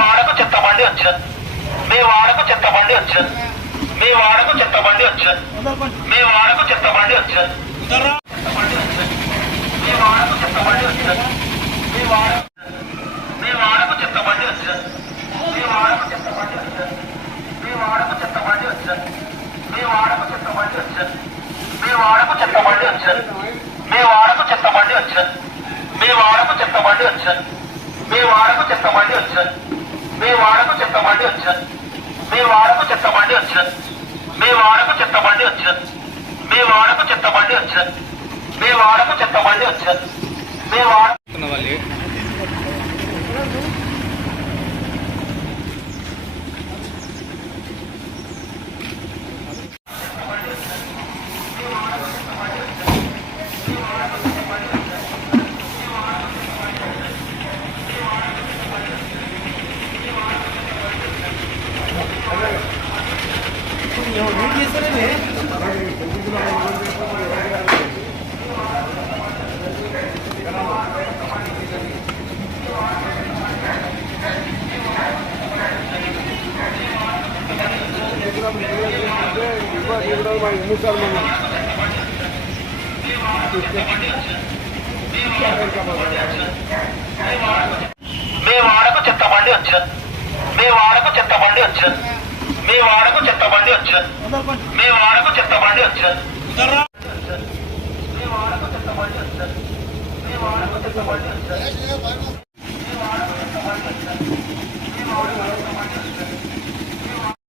వాడకు చెత్త బండి వచ్చిన మీ వాడకు చెత్త బండి వచ్చిన మీ వాడకు చెత్త బండి వచ్చిన మీ వాడకు చెత్త బండి వచ్చిన మీ వాడకు చెత్త బండి వచ్చిన మీ వాడకు చెత్త బండి వచ్చిన మీ వాడకు చెత్త బండి వచ్చిన మీ వాడకు చెత్త బండి వచ్చిన మీ వాడకు చెత్త బండి వచ్చిన మీ వాడకు చెత్త బండి వచ్చిన మీ వాడకు చెత్త బండి వచ్చిన మీ వాడకు చెత్త బండి వచ్చిన మీ వాడకు చెత్త బండి వచ్చిన మీ వాడకు చెత్త బండి వచ్చిన మీ వాడకు చెత్త బండి వచ్చిన మీ వాడకు చెత్త బండి వచ్చిన మీ వాడకు చెత్త బండి వచ్చిన మీ వాడకు చెత్త బండి వచ్చిన మీ వాడ మీ వాడకు చెత్త బండి వచ్చిన మీ వాడకు చెత్త బండి వచ్చిన మీ వాడకు చెత్త బండి వచ్చిన మీ వాడకు చెత్త బండి వచ్చిన మీ వాడకు చెత్త బండి వచ్చిన మీ వాడకు చెత్త బండి వచ్చిన మీ వాడకు చెత్త బండి వచ్చిన